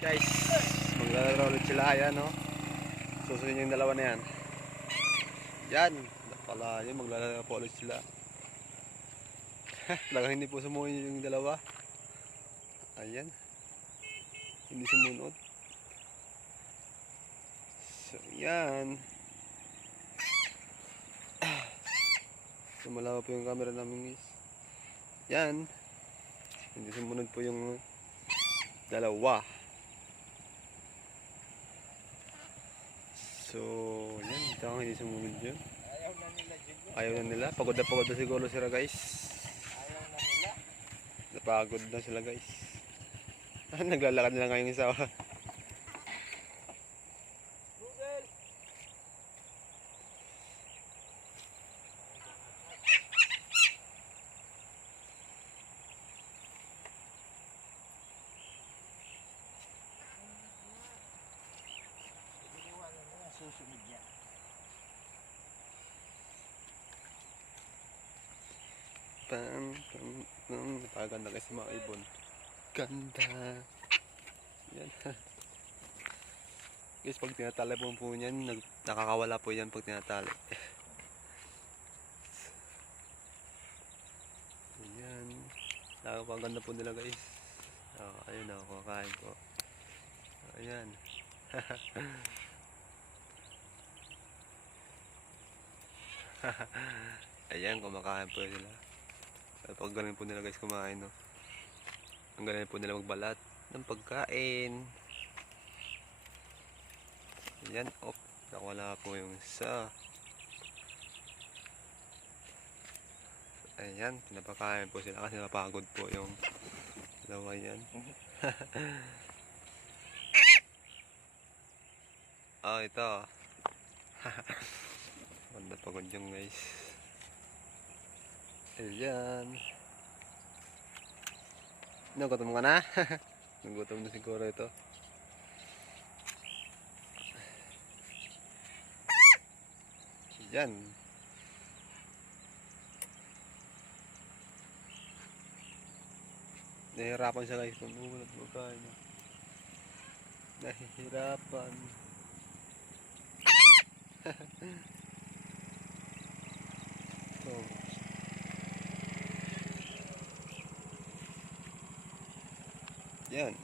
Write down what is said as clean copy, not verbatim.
Guys, maglalaro ulit sila. Ayan, no? Susunod yung dalawa na yan. Yan. Pala yun, maglalaro po ulit sila. Talagang hindi po sumuhin yung dalawa. Ayan. Hindi sumunod. So, yan. Sumalawa po yung camera namin, guys. Yan. Hindi sumunod po yung dalawa. So, yan. Ito hindi sumunod yun. Ayaw na nila, Junior. Ayaw na nila. Pagod na siguro sila, guys. Ayaw na nila. Napagod na sila, guys. Naglalakad na ngayon isa. Google! Iniwanan mo nga susunod yan. Napaganda guys mga ibon. Ganda. Yan. Guys, pag tinatali po niyan, nakakawala po yan pag tinatali. Ayan. Nakakaganda po nila guys. Ayun ako, kakain po. Ayan. Ayan, kumakain po sila. Pag galing po nila guys kumain, no? Ang galing po nila magbalat ng pagkain. Ayan, op. Nakawala po yung isa. Ayan, pinapakain po sila kasi napagod po yung dalawa yan. Ito. Ganda pagod yung guys. Ayan. Nagutom ka na? Nagutom na siguro ito. Ayan. Nahihirapan siya guys kung umulat mo kain. Nahihirapan. So, yan.